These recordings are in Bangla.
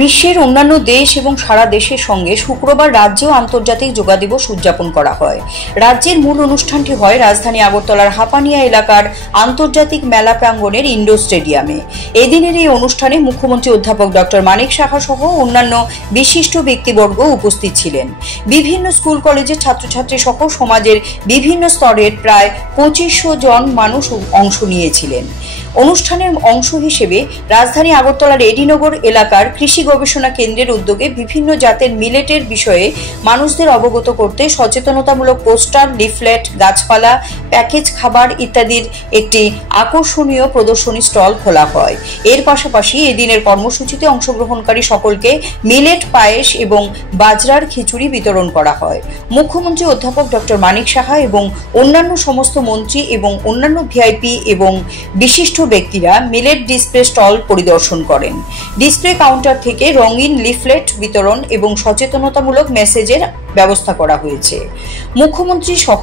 বিশ্বের অন্যান্য দেশ এবং সারা দেশের সঙ্গে শুক্রবার রাজ্যেও আন্তর্জাতিক যোগা দিবস উদযাপন করা হয়। রাজ্যের মূল অনুষ্ঠানটি হয় রাজধানী আগরতলার হাপানিয়া এলাকার আন্তর্জাতিক মেলা প্রাঙ্গণের ইন্ডোর স্টেডিয়ামে। এদিনের এই অনুষ্ঠানে মুখ্যমন্ত্রী অধ্যাপক ডক্টর মানিক সাহা সহ অন্যান্য বিশিষ্ট ব্যক্তিবর্গ উপস্থিত ছিলেন। বিভিন্ন স্কুল কলেজের ছাত্রছাত্রী সহ সমাজের বিভিন্ন স্তরের প্রায় 2500 জন মানুষ অংশ নিয়েছিলেন। অনুষ্ঠানের অংশ হিসেবে রাজধানী আগরতলার এডিনগর এলাকার কৃষি গবেষণা কেন্দ্রের উদ্যোগে বিভিন্ন জাতের মিলেটের বিষয়ে মানুষদের অবগত করতে সচেতনতামূলক পোস্টার, লিফলেট, গাছপালা, প্যাকেজ খাবার ইত্যাদির একটি আকর্ষণীয় প্রদর্শনী স্টল খোলা হয়। এর পাশাপাশি এদিনের কর্মসূচিতে অংশগ্রহণকারী সকলকে মিলেট পায়েস এবং বাজরার খিচুড়ি বিতরণ করা হয়। মুখ্যমন্ত্রী অধ্যাপক ডক্টর মানিক সাহা এবং অন্যান্য সমস্ত মন্ত্রী এবং অন্যান্য ভিআইপি এবং বিশিষ্ট ব্যক্তিরা মিলেট ডিসপ্লে স্টল পরিদর্শন করেন। ডিসপ্লে কাউন্টার থেকে রঙিন লিফলেট বিতরণ এবং সচেতনতামূলক মেসেজের ব্যবস্থা করা হয়েছে। মুখ্যমন্ত্রী সহ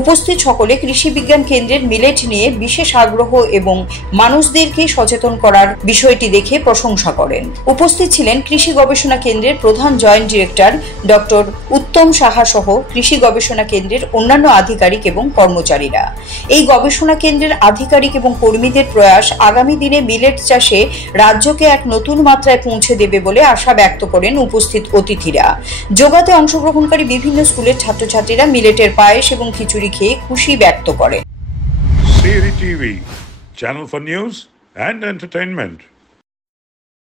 উপস্থিত সকলে কৃষি বিজ্ঞান কেন্দ্রের মিলেট নিয়ে বিশেষ আগ্রহ এবং মানুষদেরকে সচেতন করার বিষয়টি দেখে প্রশংসা করেন। উপস্থিত ছিলেন কৃষি গবেষণা কেন্দ্রের প্রধান জয়েন্ট ডিরেক্টর ডক্টর উত্তম সাহা সহ কৃষি গবেষণা কেন্দ্রের অন্যান্য আধিকারিক এবং কর্মচারীরা। এই গবেষণা কেন্দ্রের আধিকারিক এবং কর্মীদের প্রয়াস আগামী দিনে মিলেট চাষে রাজ্যকে এক নতুন মাত্রায় পৌঁছে দেবে বলে আশা ব্যক্ত করেন উপস্থিত অতিথিরা। যোগাতে অংশগ্রহণকারী বিভিন্ন স্কুলের ছাত্রছাত্রীরা মিলেটের পায়েস এবং খিচুড়ি খেয়ে খুশি ব্যক্ত করেন। CAD TV, channel for news and entertainment.